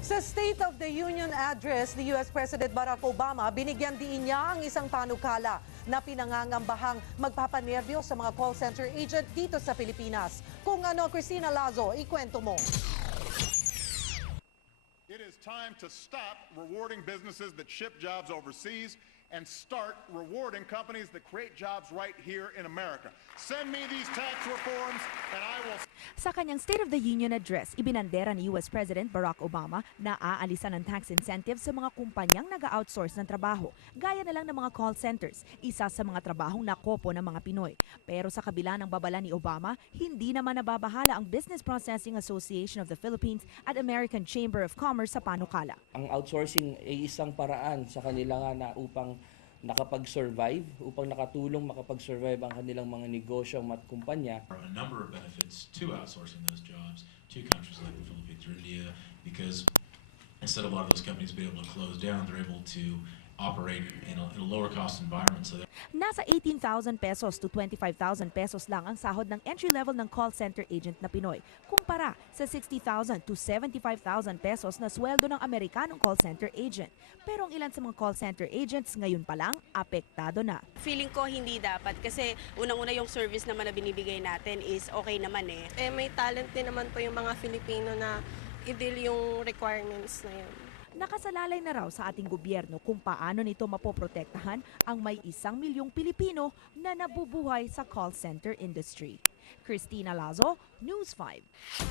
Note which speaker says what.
Speaker 1: Sa State of the Union address ni US President Barack Obama, binigyan din niya ang isang panukala na pinangangambahang magpapanervyo sa mga call center agent dito sa Pilipinas. Kung ano, Christina Lazo, ikwento mo.
Speaker 2: It is time to stop rewarding businesses that ship jobs overseas and start rewarding companies that create jobs right here in America. Send me these tax reforms and I will
Speaker 1: Sa kanyang State of the Union address, ibinandera ni US President Barack Obama na aalisan ng tax incentives sa mga kumpanyang nag-outsource ng trabaho, gaya na lang ng mga call centers, isa sa mga trabahong nakopo ng mga Pinoy. Pero sa kabila ng babala ni Obama, hindi naman nababahala ang Business Processing Association of the Philippines at American Chamber of Commerce sa panukala.
Speaker 3: ang outsourcing ay isang paraan sa kanila nga na upang nakapag-survive, upang nakatulong makapag-survive ang kanilang mga negosyo at kumpanya.
Speaker 4: a number of benefits to outsourcing those jobs to countries like the Philippines or India because instead of a lot of those companies being able to close down, they're able to operate in a, in a lower cost environment. So
Speaker 1: Nasa 18,000 pesos to 25,000 pesos lang ang sahod ng entry level ng call center agent na Pinoy, kumpara sa 60,000 to 75,000 pesos na sweldo ng Amerikanong call center agent. Pero ang ilan sa mga call center agents ngayon pa lang apektado na.
Speaker 5: Feeling ko hindi dapat kasi unang-una yung service naman na binibigay natin is okay naman eh.
Speaker 6: eh may talent din naman po yung mga Filipino na i-deal yung requirements na yun.
Speaker 1: Nakasalalay na raw sa ating gobyerno kung paano nito mapoprotektahan ang may isang milyong Pilipino na nabubuhay sa call center industry. Christina Lazo, News 5.